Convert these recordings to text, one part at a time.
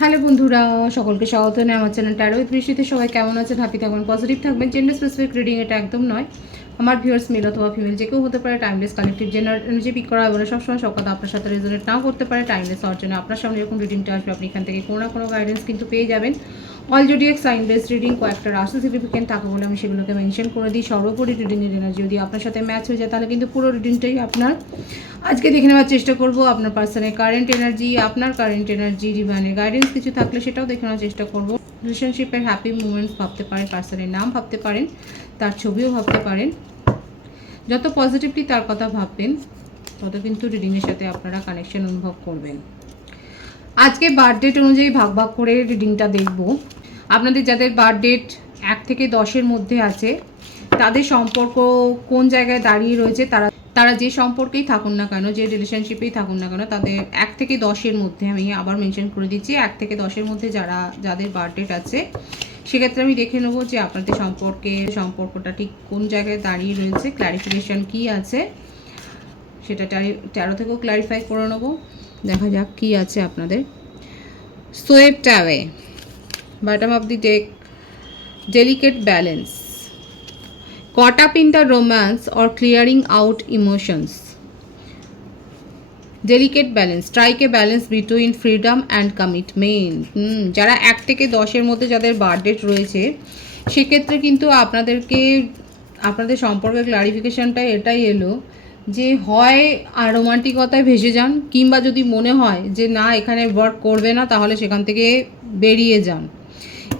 Hello বন্ধুরা, সকলকে স্বাগত নেই আমার চ্যানেল আরও দৃষ্টিতে সবাই কেমন আছেন? হ্যাপি থাকবেন পজিটিভ থাকবেন। জেন্ডার স্পেসিফিক রিডিং এটা একদম নয়। আমার ভিউয়ার্স মেল অথবা ফিমেল যে কেউ হতে পারে timeless collective general energy pick করা এবং সবসময় সব কথা আপনার সাথে রেজনেট নাও করতে পারে। টাইমলেস হওয়ার জন্য আপনার সামনে যখন রিডিংটা আসবে। আপনি এখান থেকে কোনো না কোনো গাইডেন্স কিন্তু পেয়ে যাবেন। অলরেডি এক সাইন বেস রিডিং কয়েকটা রাশি সিগনিফিকেন্ট থাকে বলে আমি সেগুলোকে মেনশন করে দিই। সর্বোপরি রিডিংয়ের এনার্জি যদি আপনার সাথে ম্যাচ হয়ে যায়, তাহলে কিন্তু পুরো রিডিংটাই আপনার আজকে দেখে নেওয়ার চেষ্টা করব। আপনার পার্সনের কারেন্ট এনার্জি আপনার কারেন্ট এনার্জি ডিভাইনের গাইডেন্স কিছু থাকলে সেটাও দেখে নেওয়ার চেষ্টা করব। রিলেশনশিপের হ্যাপি মুমেন্টস ভাবতে পারেন পার্সনের নাম ভাবতে পারেন, তার ছবিও ভাবতে পারেন। যত পজিটিভলি তার কথা ভাববেন, তত কিন্তু রিডিংয়ের সাথে আপনারা কানেকশন অনুভব করবেন। আজকে বার্থডেট অনুযায়ী ভাগ ভাগ করে রিডিংটা দেখব। আপনাদের যাদের বার্থডেট এক থেকে দশের মধ্যে আছে, তাদের সম্পর্ক কোন জায়গায় দাঁড়িয়ে রয়েছে, তারা তারা যে সম্পর্কেই থাকুন না কেন, যে রিলেশনশিপেই থাকুন না কেন, তাদের এক থেকে দশের মধ্যে আমি আবার মেনশন করে দিচ্ছি, এক থেকে দশের মধ্যে যারা, যাদের বার্থডেট আছে, সেক্ষেত্রে আমি দেখে নেব যে আপনাদের সম্পর্কে, সম্পর্কটা ঠিক কোন জায়গায় দাঁড়িয়ে রয়েছে ক্ল্যারিফিকেশন কি আছে, সেটা তেরো থেকেও ক্ল্যারিফাই করে নেব, দেখা যাক কি আছে আপনাদের। Swept away bottom of the deck, delicate balance. Caught up in the romance or clearing out emotions. Delicate balance strike a balance between freedom and commitment যারা এক থেকে দশের মধ্যে যাদের বার্থডেট রয়েছে, সেক্ষেত্রে কিন্তু আপনাদেরকে, আপনাদের সম্পর্কে ক্লারিফিকেশানটা এটাই এলো যে হয় আর রোমান্টিকতায় ভেসে যান, কিংবা যদি মনে হয় যে না, এখানে ওয়ার্ক করবে না, তাহলে সেখান থেকে বেরিয়ে যান।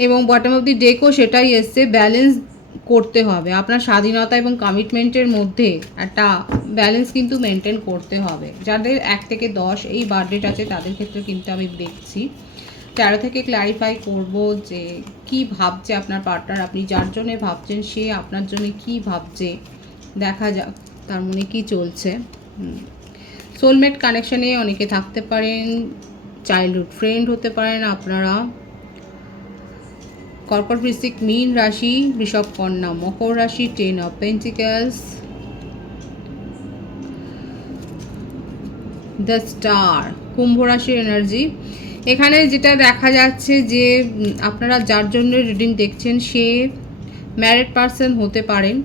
এবং বটম অফ দি ডেকও সেটাই এসছে ব্যালেন্স করতে হবে। আপনার স্বাধীনতা এবং কমিটমেন্টের মধ্যে একটা ব্যালেন্স কিন্তু মেনটেন করতে হবে। যাদের এক থেকে দশ এই বার্থডেট আছে, তাদের ক্ষেত্রে কিন্তু আমি দেখছি। তেরো থেকে ক্ল্যারিফাই করব যে কি ভাবছে আপনার পার্টনার আপনি যার জন্যে ভাবছেন, সে আপনার জন্য কি ভাবছে, দেখা যাক তার মনে কি চলছে। সোলমেট কানেকশানে অনেকে থাকতে পারেন চাইল্ডহুড ফ্রেন্ড হতে পারেন আপনারা। কর্কট বৃশ্চিক মীন রাশি বৃষভ কন্যা মকর রাশি ten of pentacles the star কুম্ভ রাশির এনার্জি এখানে যেটা দেখা যাচ্ছে যে আপনারা যার জন্য রিডিং দেখছেন, সে ম্যারিড পারসন হতে পারেন।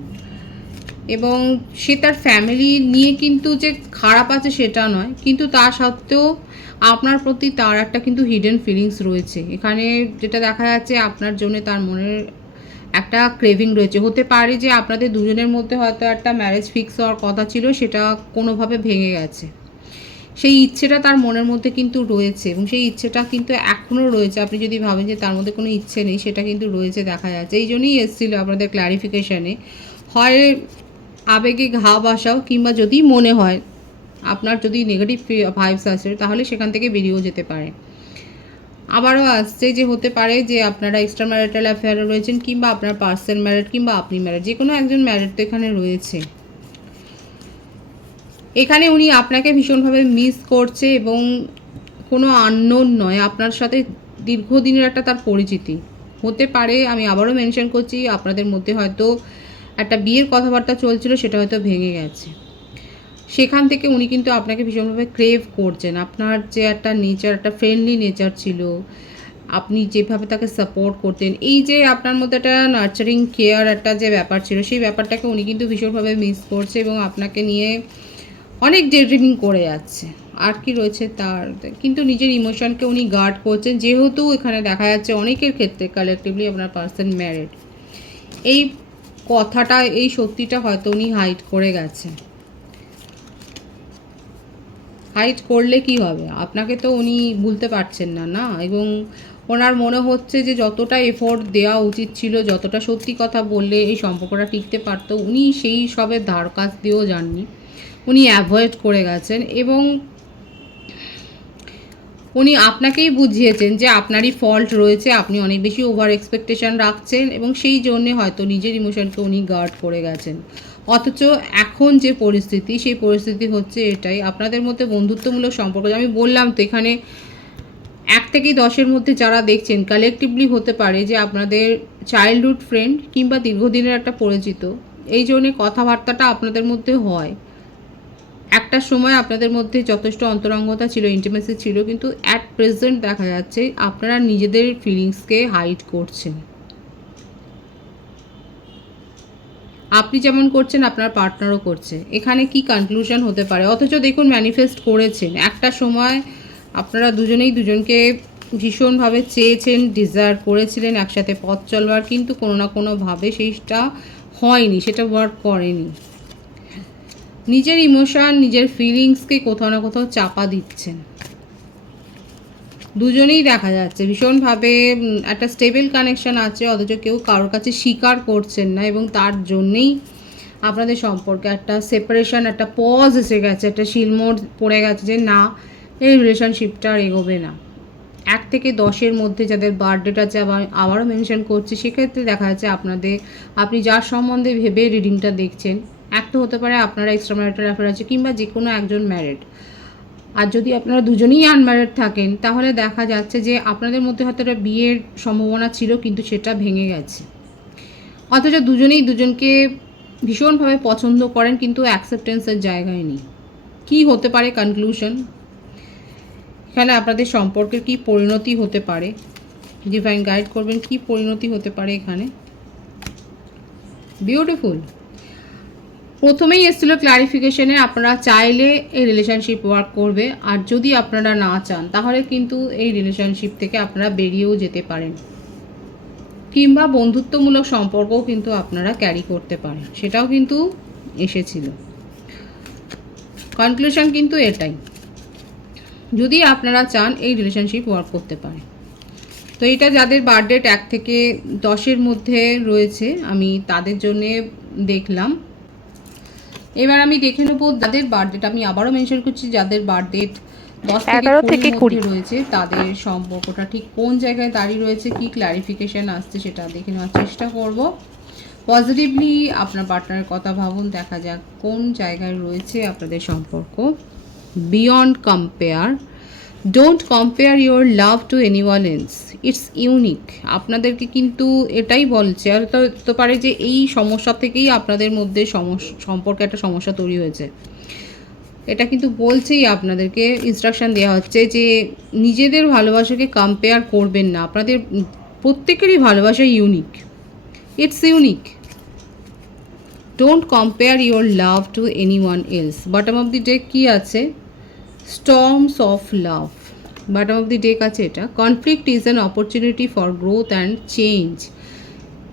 এবং সে তার ফ্যামিলি নিয়ে কিন্তু যে খারাপ আছে সেটা নয়। কিন্তু তা সত্ত্বেও আপনার প্রতি তার একটা কিন্তু হিডেন ফিলিংস রয়েছে। এখানে যেটা দেখা যাচ্ছে, আপনার জন্য তার মনের একটা ক্রেভিং রয়েছে। হতে পারে যে আপনাদের দুজনের মধ্যে হয়তো একটা ম্যারেজ ফিক্স হওয়ার কথা ছিল, সেটা কোনোভাবে ভেঙে গেছে। সেই ইচ্ছেটা তার মনের মধ্যে কিন্তু রয়েছে এবং সেই ইচ্ছেটা কিন্তু এখনও রয়েছে। আপনি যদি ভাবেন যে তার মধ্যে কোনো ইচ্ছে নেই, সেটা কিন্তু রয়েছে, দেখা যাচ্ছে। এই জন্যই এসেছিল আপনাদের ক্ল্যারিফিকেশানে হয় আবেগে ঘা বাসাও কিংবা যদি মনে হয় আপনার যদি নেগেটিভ ভাইবস আসে, তাহলে সেখান থেকে বেরিয়েও যেতে পারে। আবারও আসছে যে হতে পারে যে আপনারা এক্সট্রা ম্যারিটাল অ্যাফেয়ারে রয়েছেন কিংবা আপনার পার্সেল ম্যারিড কিংবা আপনি ম্যারিড যে কোনো একজন ম্যারিড তো এখানে রয়েছে। এখানে উনি আপনাকে ভীষণভাবে মিস করছে এবং কোনো আননোন নয়, আপনার সাথে দীর্ঘদিনের একটা তার পরিচিতি। হতে পারে, আমি আবারও মেনশন করছি, আপনাদের মধ্যে হয়তো একটা বিয়ের কথাবার্তা চলছিল, সেটা হয়তো ভেঙে গেছে। সেখান থেকে উনি কিন্তু আপনাকে ভীষণভাবে ক্রেভ করছেন। আপনার যে একটা নেচার একটা ফ্রেন্ডলি নেচার ছিল, আপনি যেভাবে তাকে সাপোর্ট করতেন, এই যে আপনার মধ্যে একটা নার্চারিং কেয়ার একটা যে ব্যাপার ছিল, সেই ব্যাপারটাকে উনি কিন্তু ভীষণভাবে মিস করছে এবং আপনাকে নিয়ে অনেক ডেড্রিমিং করে যাচ্ছে। আর কি রয়েছে তার? কিন্তু নিজের ইমোশনকে উনি গার্ড করছেন, যেহেতু এখানে দেখা যাচ্ছে অনেকের ক্ষেত্রে কালেকটিভলি আপনার পার্সন ম্যারিড এই কথাটা, এই সত্যিটা হয়তো উনি হাইড করে গেছে। হাইড করলে কি হবে? আপনাকে তো উনি ভুলতে পারছেন না না? এবং ওনার মনে হচ্ছে যে যতটা এফোর্ট দেওয়া উচিত ছিল, যতটা সত্যি কথা বললে এই সম্পর্কটা টিকতে পারতো, উনি সেই সবের ধার কাছ দিয়েও যাননি। উনি অ্যাভয়েড করে গেছেন এবং উনি আপনাকেই বুঝিয়েছেন যে আপনারই ফল্ট রয়েছে, আপনি অনেক বেশি ওভার এক্সপেকটেশন রাখছেন এবং সেই জন্যে হয়তো নিজের ইমোশনকে উনি গার্ড করে গেছেন। অথচ এখন যে পরিস্থিতি, সেই পরিস্থিতি হচ্ছে এটাই। আপনাদের মধ্যে বন্ধুত্বমূলক সম্পর্ক আমি বললাম তো এখানে এক থেকে দশের মধ্যে যারা দেখছেন কালেকটিভলি হতে পারে যে আপনাদের চাইল্ডহুড ফ্রেন্ড কিংবা দীর্ঘদিনের একটা পরিচিত, এই জন্যে কথাবার্তাটা আপনাদের মধ্যে হয়। একটা সময় আপনাদের মধ্যে যথেষ্ট অন্তরঙ্গতা ছিল ইন্টিমেসি ছিল, কিন্তু অ্যাট প্রেজেন্ট দেখা যাচ্ছে আপনারা নিজেদের ফিলিংসকে হাইড করছেন। আপনি যেমন করছেন, আপনার পার্টনারও করছে। এখানে কি কনক্লুশন হতে পারে? অথচ দেখুন ম্যানিফেস্ট করেছেন। একটা সময় আপনারা দুজনেই দুজনকে ভীষণভাবে চেয়েছেন ডিজায়ার করেছিলেন একসাথে পথ চলবার, কিন্তু কোনো না কোনোভাবে সেইটা হয়নি, সেটা ওয়ার্ক করেনি। নিজের ইমোশন নিজের ফিলিংসকে কোথাও না কোথাও চাপা দিচ্ছেন। দুজনেই দেখা যাচ্ছে। ভীষণভাবে একটা স্টেবল কানেকশন আছে, অথচ কেউ কারোর কাছে স্বীকার করছেন না এবং তার জন্যেই আপনাদের সম্পর্কে একটা সেপারেশন একটা পজ এসে গেছে, একটা শিলমোড় পড়ে গেছে যে না, এই রিলেশনশিপটা আর এগোবে না। এক থেকে দশের মধ্যে যাদের বার্থডেটা আছে, আবার, আবারও মেনশন করছি, সেক্ষেত্রে দেখা যাচ্ছে আপনাদের, আপনি যার সম্বন্ধে ভেবে রিডিংটা দেখছেন এক তো হতে পারে আপনারা এক্সট্রা ম্যারিটাল অ্যাফেয়ার আছে কিংবা যে কোনো একজন ম্যারিড আর যদি আপনারা দুজনেই আনম্যারিড থাকেন, তাহলে দেখা যাচ্ছে যে আপনাদের মধ্যে হয়তো একটা বিয়ের সম্ভাবনা ছিল, কিন্তু সেটা ভেঙে গেছে। অথচ দুজনেই দুজনকে ভীষণভাবে পছন্দ করেন, কিন্তু অ্যাকসেপ্টেন্সের জায়গায় নেই। কী হতে পারে কনক্লুশন এখানে আপনাদের সম্পর্কের কি পরিণতি হতে পারে? ডিভাইন গাইড করবেন, কি পরিণতি হতে পারে এখানে? বিউটিফুল প্রথমেই এসেছিল ক্লারিফিকেশনে আপনারা চাইলে এই রিলেশনশিপ ওয়ার্ক করবে, আর যদি আপনারা না চান, তাহলে কিন্তু এই রিলেশনশিপ থেকে আপনারা বেরিয়েও যেতে পারেন। কিংবা বন্ধুত্বমূলক সম্পর্কও কিন্তু আপনারা ক্যারি করতে পারেন, সেটাও কিন্তু এসেছিল। কনক্লুশন কিন্তু এটাই, যদি আপনারা চান এই রিলেশনশিপ ওয়ার্ক করতে পারে তো এটা যাদের বার্থডে এক থেকে দশের মধ্যে রয়েছে, আমি তাদের জন্যে দেখলাম। এবার আমি দেখে নেব যাদের বার্থডেট আমি আবারও মেনশন করছি যাদের বার্থডেট দশ থেকে কুড়ি। রয়েছে তাদের সম্পর্কটা ঠিক কোন জায়গায় দাঁড়িয়ে রয়েছে কি ক্লারিফিকেশন আসছে সেটা দেখে নেওয়ার চেষ্টা করব পজিটিভলি আপনার পার্টনারের কথা ভাবুন দেখা যাক কোন জায়গায় রয়েছে আপনাদের সম্পর্ক beyond compare don't compare your love to anyone else it's unique আপনাদেরকে কিন্তু এটাই বলছে। আর হতে পারে যে এই সমস্যা থেকেই আপনাদের মধ্যে সমস্যা সম্পর্কে একটা সমস্যা তৈরি হয়েছে। এটা কিন্তু বলছেই আপনাদেরকে ইনস্ট্রাকশন দেওয়া হচ্ছে যে নিজেদের ভালোবাসাকে কম্পেয়ার করবেন না। আপনাদের প্রত্যেকেরই ভালোবাসা unique it's unique don't compare your love to anyone else bottom of the day কী আছে? Storms of love bottom of the deck আছে এটা। Conflict is an opportunity for growth and change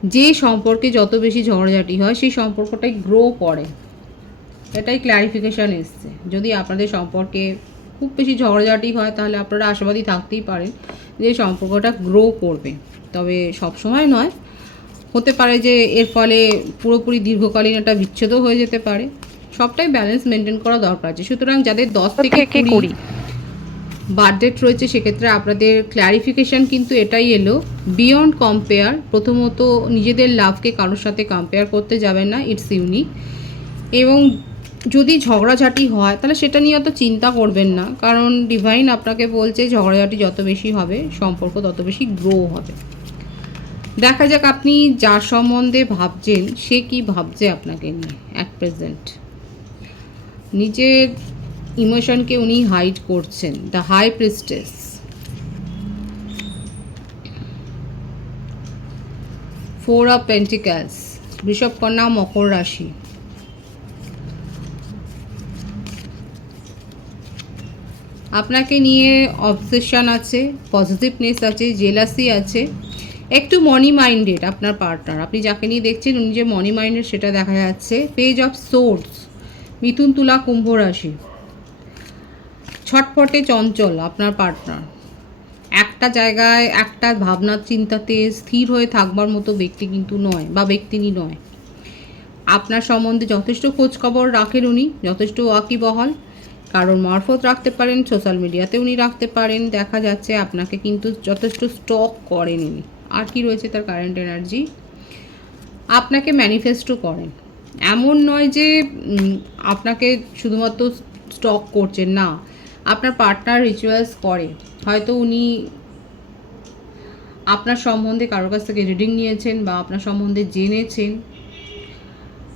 যে সম্পর্কে যত বেশি ঝগড়াঝাটি হয়, সেই সম্পর্কটাই গ্রো করে। এটাই ক্ল্যারিফিকেশান এসছে। যদি আপনাদের সম্পর্কে খুব বেশি ঝগড়াঝাটি হয়, তাহলে আপনারা আশাবাদী থাকতেই পারেন যে সম্পর্কটা গ্রো করবে। তবে সব সময় নয়। হতে পারে যে এর ফলে পুরোপুরি দীর্ঘকালীন একটা বিচ্ছেদও হয়ে যেতে পারে। সবটাই ব্যালেন্স মেনটেন করা দরকার আছে। সুতরাং যাদের দশ থেকে কুড়ি বার্থডেট রয়েছে সেক্ষেত্রে আপনাদের ক্ল্যারিফিকেশন কিন্তু এটাই এলো। বিয়ন্ড কম্পেয়ার প্রথমত নিজেদের লাভকে কারোর সাথে কম্পেয়ার করতে যাবেন না ইটস ইউনিক এবং যদি ঝগড়াঝাটি হয় তাহলে সেটা নিয়ে অত চিন্তা করবেন না। কারণ ডিভাইন আপনাকে বলছে ঝগড়াঝাটি যত বেশি হবে সম্পর্ক তত বেশি গ্রো হবে। দেখা যাক আপনি যার সম্বন্ধে ভাবছেন সে কি ভাবছে আপনাকে নিয়ে অ্যাট প্রেজেন্ট নিজের ইমোশনকে উনি হাইড করছেন, the high priestess. Four of pentacles বৃষভ কন্যা, মকর রাশি। আপনাকে নিয়ে অবসেশন আছে পজিটিভনেস আছে জেলাসি আছে। একটু মনি মাইন্ডেড আপনার পার্টনার আপনি যাকে নিয়ে দেখছেন, উনি যে মনি মাইন্ডেড সেটা দেখা যাচ্ছে। পেজ অফ সোর্স মিথুন তুলা কুম্ভ রাশি। ছটফটে চঞ্চল, আপনার পার্টনার একটা জায়গায় একটা ভাবনার চিন্তাতে স্থির হয়ে থাকবার মতো ব্যক্তি কিন্তু নয়, বা ব্যক্তিনি নয়। আপনার সম্বন্ধে যথেষ্ট খোঁজখবর রাখেন উনি, যথেষ্ট ওয়াকিবহল। কারোর মারফত রাখতে পারেন সোশ্যাল মিডিয়াতে উনি রাখতে পারেন। দেখা যাচ্ছে আপনাকে কিন্তু যথেষ্ট স্টক করেন উনি। আর কি রয়েছে তার কারেন্ট এনার্জি আপনাকে ম্যানিফেস্টো করেন। এমন নয় যে আপনাকে শুধুমাত্র স্টক করছেন, না। আপনার পার্টনার রিচুয়ালস করে। হয়তো উনি আপনার সম্বন্ধে কারোর কাছ থেকে রিডিং নিয়েছেন বা আপনার সম্বন্ধে জেনেছেন।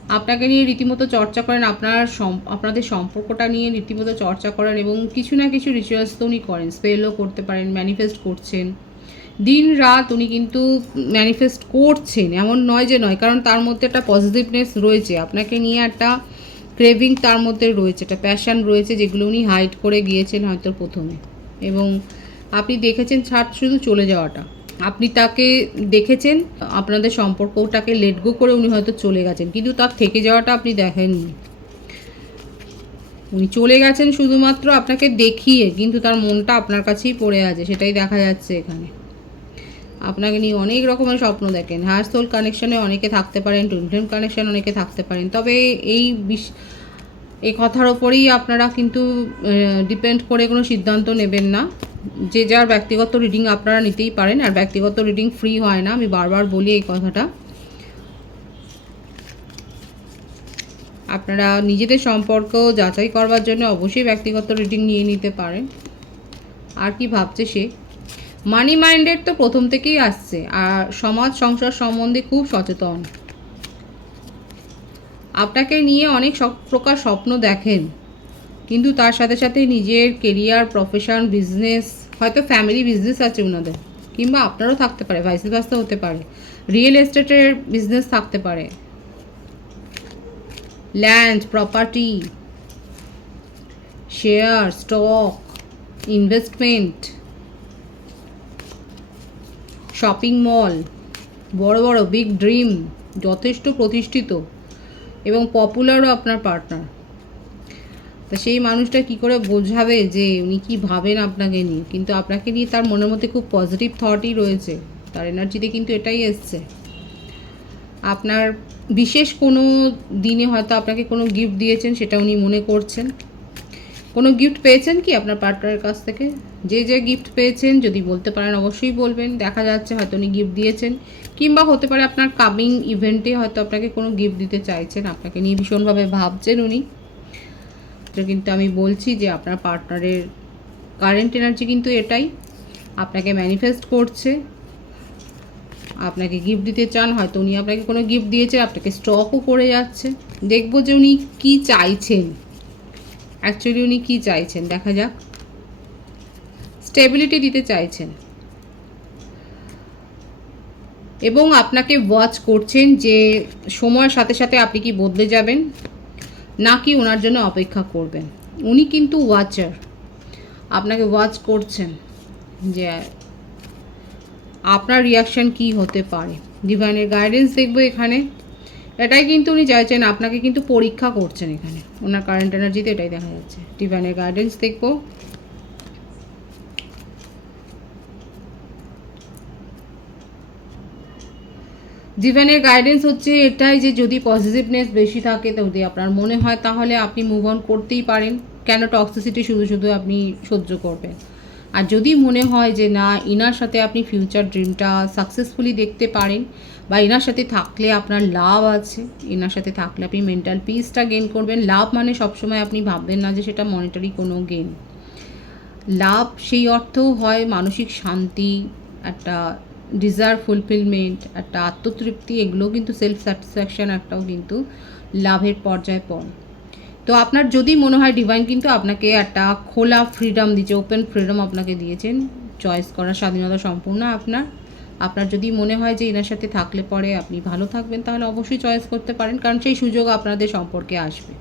আপনাকে নিয়ে রীতিমতো চর্চা করেন, আপনার আপনাদের সম্পর্কটা নিয়ে রীতিমতো চর্চা করেন এবং কিছু না কিছু রিচুয়ালস তো উনি করেন। স্পেলও করতে পারেন ম্যানিফেস্ট করছেন। দিন রাত উনি কিন্তু ম্যানিফেস্ট করছেন, এমন নয় যে নয়, কারণ তার মধ্যে একটা পজিটিভনেস রয়েছে। আপনাকে নিয়ে একটা ক্রেভিং তার মধ্যে রয়েছে, একটা প্যাশন রয়েছে যেগুলো উনি হাইড করে গিয়েছেন হয়তো প্রথমে। এবং আপনি দেখেছেন ছাড় শুধু চলে যাওয়াটা। আপনি তাকে দেখেছেন, আপনাদের সম্পর্কটাকে লেট গো করে উনি হয়তো চলে গেছেন, কিন্তু তার থেকে যাওয়াটা আপনি দেখেননি। উনি চলে গেছেন শুধুমাত্র আপনাকে দেখিয়ে, কিন্তু তার মনটা আপনার কাছেই পড়ে আছে, সেটাই দেখা যাচ্ছে এখানে। আপনাকে নিয়ে অনেক রকমের স্বপ্ন দেখেন। হায়ার সোল কানেকশনে অনেকে থাকতে পারেন টুইন ফ্লেম কানেকশন অনেকে থাকতে পারেন। তবে এই বিষ এই কথার ওপরেই আপনারা কিন্তু ডিপেন্ড করে কোনো সিদ্ধান্ত নেবেন না। যে যার ব্যক্তিগত রিডিং আপনারা নিতেই পারেন, আর ব্যক্তিগত রিডিং ফ্রি হয় না। আমি বারবার বলি এই কথাটা। আপনারা নিজেদের সম্পর্ক যাচাই করবার জন্য অবশ্যই ব্যক্তিগত রিডিং নিয়ে নিতে পারেন। আর কি ভাবছে সে? মানি মাইন্ডেড তো প্রথম থেকেই আসছে, আর সমাজ সংসার সম্বন্ধে খুব সচেতন। আপনাকে নিয়ে অনেক সব প্রকার স্বপ্ন দেখেন, কিন্তু তার সাথে সাথে নিজের কেরিয়ার প্রফেশন বিজনেস হয়তো ফ্যামিলি বিজনেস আছে ওনাদের কিংবা আপনারও থাকতে পারে ভাইস ভাস্তা হতে পারে। রিয়েল এস্টেটের বিজনেস থাকতে পারে। Land property share stock investment shopping mall, বড় বড় বিগ ড্রিম, যথেষ্ট প্রতিষ্ঠিত এবং পপুলারও আপনার পার্টনার। তা সেই মানুষটা কি করে বোঝাবে যে উনি কি ভাবেন আপনাকে নিয়ে? কিন্তু আপনাকে নিয়ে তার মনের মধ্যে খুব পজিটিভ থটই রয়েছে। তার এনার্জিতে কিন্তু এটাই এসছে। আপনার বিশেষ কোনো দিনে হয়তো আপনাকে কোনো গিফট দিয়েছেন, সেটা উনি মনে করছেন। কোনো গিফট পেয়েছেন কি আপনার পার্টনারের কাছ থেকে? যে যে গিফট পেয়েছেন, যদি বলতে পারেন অবশ্যই বলবেন। দেখা যাচ্ছে হয়তো উনি গিফট দিয়েছেন, কিংবা হতে পারে আপনার কামিং ইভেন্টে হয়তো আপনাকে কোনো গিফট দিতে চাইছেন। আপনাকে নিয়ে ভীষণভাবে ভাবছেন উনি। তো কিন্তু আমি বলছি যে আপনার পার্টনারের কারেন্ট এনার্জি কিন্তু এটাই। আপনাকে ম্যানিফেস্ট করছে। আপনাকে গিফট দিতে চান, হয়তো উনি আপনাকে কোনো গিফট দিয়েছে, আপনাকে স্টকও করে যাচ্ছে। দেখব যে উনি কি চাইছেন। অ্যাকচুয়ালি উনি কি চাইছেন? দেখা যাক। স্টেবিলিটি দিতে চাইছেন। এবং আপনাকে ওয়াচ করছেন যে সময়ের সাথে সাথে আপনি কি বদলে যাবেন, নাকি ওনার জন্য অপেক্ষা করবেন। উনি কিন্তু ওয়াচার আপনাকে ওয়াচ করছেন যে আপনার রিয়াকশান কি হতে পারে। ডিভাইনের গাইডেন্স দেখব এখানে। এটাই কিন্তু উনি চাইছেন, আপনাকে কিন্তু পরীক্ষা করছেন এখানে। ওনার কারেন্ট এনার্জিতে এটাই দেখা যাচ্ছে। ডিভাইনের গাইডেন্স দেখব। জীবনের গাইডেন্স হচ্ছে এটাই যে যদি পজিটিভনেস বেশি থাকে যদি আপনার মনে হয় তাহলে আপনি মুভ অন করতেই পারেন। কেন টক্সিসিটি শুধু শুধু আপনি সহ্য করবেন। আর যদি মনে হয় যে না, ইনার সাথে আপনি ফিউচার ড্রিমটা সাকসেসফুলি দেখতে পারেন বা এনার সাথে থাকলে আপনার লাভ আছে এনার সাথে থাকলে আপনি মেন্টাল পিসটা গেন করবেন। লাভ মানে সবসময় আপনি ভাববেন না যে সেটা মনিটারি কোনো গেন লাভ সেই অর্থেও হয় মানসিক শান্তি, একটা ডিজায়ার ফুলফিলমেন্ট একটা আত্মতৃপ্তি এগুলো কিন্তু সেলফ স্যাটিসফ্যাকশান একটাও কিন্তু লাভের পর্যায়ে পড়ে। তো আপনার যদি মনে হয় ডিভাইন কিন্তু আপনাকে একটা খোলা ফ্রিডম দিয়েছে ওপেন ফ্রিডম আপনাকে দিয়েছেন চয়েস করার স্বাধীনতা সম্পূর্ণ আপনার। আপনার যদি মনে হয় যে এনার সাথে থাকলে পরে আপনি ভালো থাকবেন, তাহলে অবশ্যই চয়েস করতে পারেন, কারণ সেই সুযোগ আপনাদের সম্পর্কে আসবে।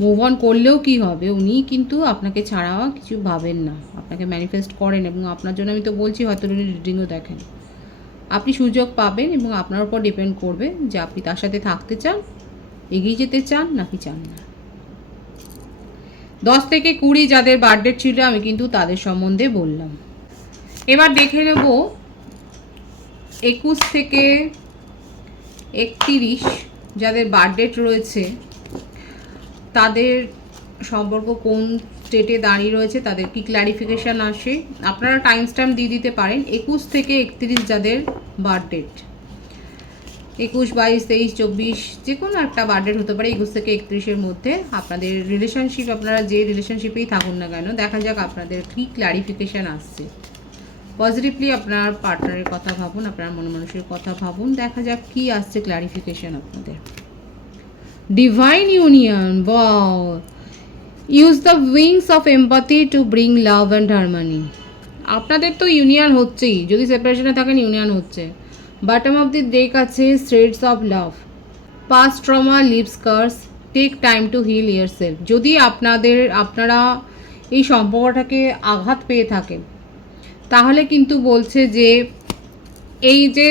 মুভ অন করলেও কি হবে? উনি কিন্তু আপনাকে ছাড়া কিছু ভাবেন না। আপনাকে ম্যানিফেস্ট করেন এবং আপনার জন্য আমি তো বলছি, হয়তো উনি রিডিংও দেখেন। আপনি সুযোগ পাবেন এবং আপনার উপর ডিপেন্ড করবে যে আপনি তার সাথে থাকতে চান, এগিয়ে যেতে চান নাকি চান না। দশ থেকে কুড়ি যাদের বার্থডে ছিল, আমি কিন্তু তাদের সম্বন্ধে বললাম। এবার দেখে নেব একুশ থেকে একত্রিশ যাদের বার্থডেট রয়েছে তাদের সম্পর্ক কোন স্টেটে দাঁড়িয়ে রয়েছে, তাদের কি ক্ল্যারিফিকেশান আসে? আপনারা টাইম স্ট্যাম্প দিয়ে দিতে পারেন, একুশ থেকে একত্রিশ যাদের বার্থডেট একুশ, বাইশ, তেইশ, চব্বিশ যে কোনো একটা বার্থডেট হতে পারে, একুশ থেকে একত্রিশের মধ্যে। আপনাদের রিলেশনশিপ আপনারা যে রিলেশনশিপেই থাকুন না কেন, দেখা যাক আপনাদের কী ক্ল্যারিফিকেশান আসছে। পজিটিভলি আপনার পার্টনারের কথা ভাবুন, আপনার মন মানুষের কথা ভাবুন, দেখা যাক কি আসছে ক্লারিফিকেশন আপনাদের। Divine union bow use the wings of empathy to bring love and harmony আপনাদের তো ইউনিয়ন হচ্ছেই, যদি সেপারেশনে থাকেন ইউনিয়ন হচ্ছে। বাটম অফ দি ডেক আছে straits of love past trauma leaves scars take time to heal yourself যদি আপনাদের, আপনারা এই সম্পর্কটাকে আঘাত পেয়ে থাকেন, তাহলে কিন্তু বলছে যে এই যে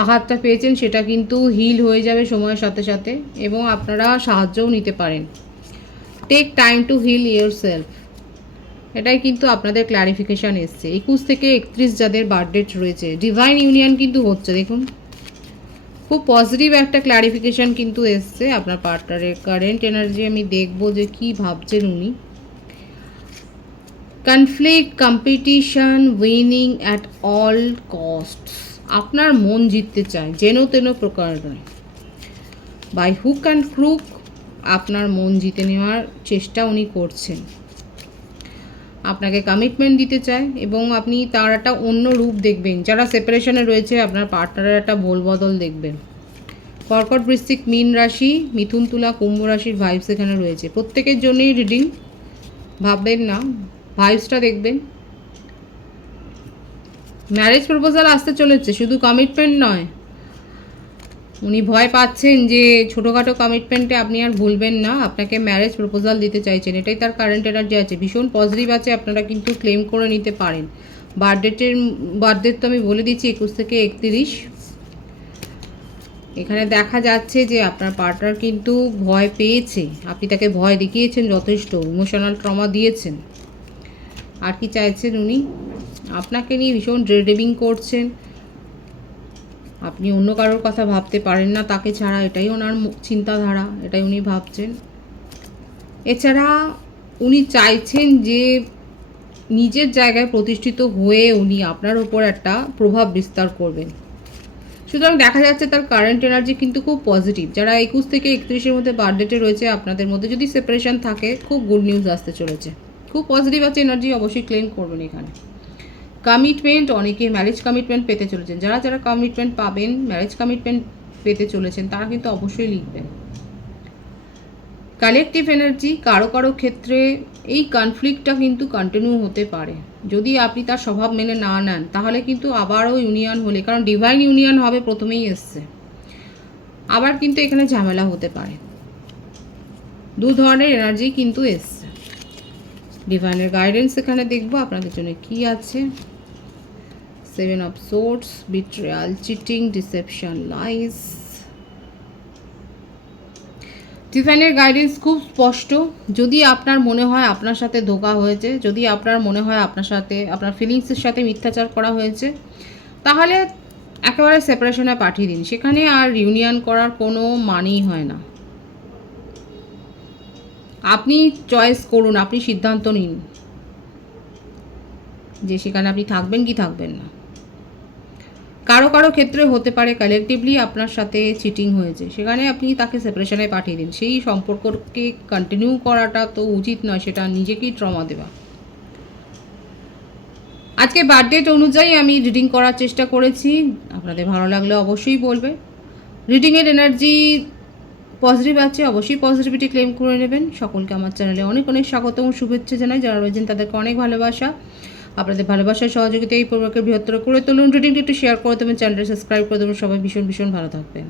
আঘাতটা পেয়েছেন, সেটা কিন্তু হিল হয়ে যাবে সময়ের সাথে সাথে এবং আপনারা সাহায্যও নিতে পারেন। Take time to heal yourself এটাই কিন্তু আপনাদের ক্লারিফিকেশান এসছে। একুশ থেকে একত্রিশ যাদের বার্থডেট রয়েছে ডিভাইন ইউনিয়ন কিন্তু হচ্ছে, দেখুন। খুব পজিটিভ একটা ক্লারিফিকেশান কিন্তু এসছে আপনার পার্টনারের কারেন্ট এনার্জি আমি দেখব যে কি ভাবছেন উনি। Conflict competition winning at all cost আপনার মন জিততে চায়, যেন তেন প্রকার নয়। বাই হুক অ্যান্ড ক্রুক আপনার মন জিতে নেওয়ার চেষ্টা উনি করছেন। আপনাকে কমিটমেন্ট দিতে চায় এবং আপনি তার একটা অন্য রূপ দেখবেন। যারা সেপারেশনে রয়েছে, আপনার পার্টনারের একটা বদল দেখবেন। কর্কট বৃশ্চিক মীন রাশি, মিথুন তুলা, কুম্ভ রাশির ভাইবস এখানে রয়েছে। প্রত্যেকের জন্যই রিডিং ভাববেন না। ভাইবসটা দেখবেন। ম্যারেজ প্রপোজাল আসতে চলেছে, শুধু কমিটমেন্ট নয়। উনি ভয় পাচ্ছেন যে ছোটোখাটো কমিটমেন্টে আপনি আর ভুলবেন না, আপনাকে ম্যারেজ প্রপোজাল দিতে চাইছেন, এটাই তার কারেন্ট এনার্জি আছে। ভীষণ পজিটিভ আছে, আপনারা কিন্তু ক্লেম করে নিতে পারেন। বার্থডেটের বার্থডেট তো আমি বলে দিচ্ছি, একুশ থেকে একত্রিশ। এখানে দেখা যাচ্ছে যে আপনার পার্টনার কিন্তু ভয় পেয়েছে। আপনি তাকে ভয় দেখিয়েছেন, যথেষ্ট। ইমোশনাল ট্রমা দিয়েছেন। আর কি চাইছেন উনি? আপনাকে নিয়ে ভীষণ ড্রেডিং করছেন। আপনি অন্য কারোর কথা ভাবতে পারেন না, তাকে ছাড়া এটাই ওনার চিন্তাধারা, এটাই উনি ভাবছেন। এছাড়া উনি চাইছেন যে নিজের জায়গায় প্রতিষ্ঠিত হয়ে উনি আপনার উপর একটা প্রভাব বিস্তার করবেন। সুতরাং দেখা যাচ্ছে তার কারেন্ট এনার্জি কিন্তু খুব পজিটিভ যারা একুশ থেকে একত্রিশের মধ্যে বার্থডেটে রয়েছে, আপনাদের মধ্যে যদি সেপারেশন থাকে, খুব গুড নিউজ আসতে চলেছে। খুব পজিটিভ আছে এনার্জি অবশ্যই ক্লেম করবেন এখানে। কমিটমেন্ট অনেকে ম্যারেজ কমিটমেন্ট পেতে চলেছেন। যারা যারা কমিটমেন্ট পাবেন ম্যারেজ কমিটমেন্ট পেতে চলেছেন, তারা কিন্তু অবশ্যই লিখবেন। কালেকটিভ এনার্জি কারও কারও ক্ষেত্রে এই কনফ্লিক্টটা কিন্তু কন্টিনিউ হতে পারে। যদি আপনি তার স্বভাব মেনে না নেন, তাহলে কিন্তু আবারও ইউনিয়ন হলে, কারণ ডিভাইন ইউনিয়ন হবে, প্রথমেই এসছে। আবার কিন্তু এখানে ঝামেলা হতে পারে। দু ধরনের এনার্জি কিন্তু এসছে। ডিভাইনের গাইডেন্স এখানে দেখব, আপনাদের জন্য কি আছে। Seven of sorts betrayal cheating deception lies ডিভাইনের guidance খুব স্পষ্ট। যদি আপনার মনে হয় আপনার সাথে ধোকা হয়েছে, যদি আপনার মনে হয় আপনার সাথে, আপনার ফিলিংসের সাথে মিথ্যাচার করা হয়েছে, তাহলে একেবারে সেপারেশনে পাঠিয়ে দিন। সেখানে আর ইউনিয়ন করার কোনো মানেই হয় না। আপনি চয়েস করুন, আপনি সিদ্ধান্ত নিন যে সেখানে আপনি থাকবেন কি থাকবেন না। কারও কারও ক্ষেত্রে হতে পারে কালেকটিভলি আপনার সাথে চিটিং হয়েছে। সেখানে আপনি তাকে সেপারেশনে পাঠিয়ে দিন। সেই সম্পর্ককে কন্টিনিউ করাটা তো উচিত নয়, সেটা নিজেকেই ট্রমা দেওয়া। আজকে বার্থডেট অনুযায়ী আমি রিডিং করার চেষ্টা করেছি। আপনাদের ভালো লাগলে অবশ্যই বলবে। রিডিংয়ের এনার্জি পজিটিভ আছে, অবশ্যই পজিটিভিটি ক্লেম করে নেবেন। সকলকে আমার চ্যানেলে অনেক অনেক স্বাগত এবং শুভেচ্ছা জানাই। যারা রয়েছেন তাদেরকে অনেক ভালোবাসা। আপনাদের ভালোবাসার সহযোগিতা এই পরিবারকে বৃহত্তর করে তুলুন। রিডিংটি একটু শেয়ার করে দেবেন চ্যানেলটা সাবস্ক্রাইব করে দেবেন। সবাই ভীষণ ভীষণ ভালো থাকবেন।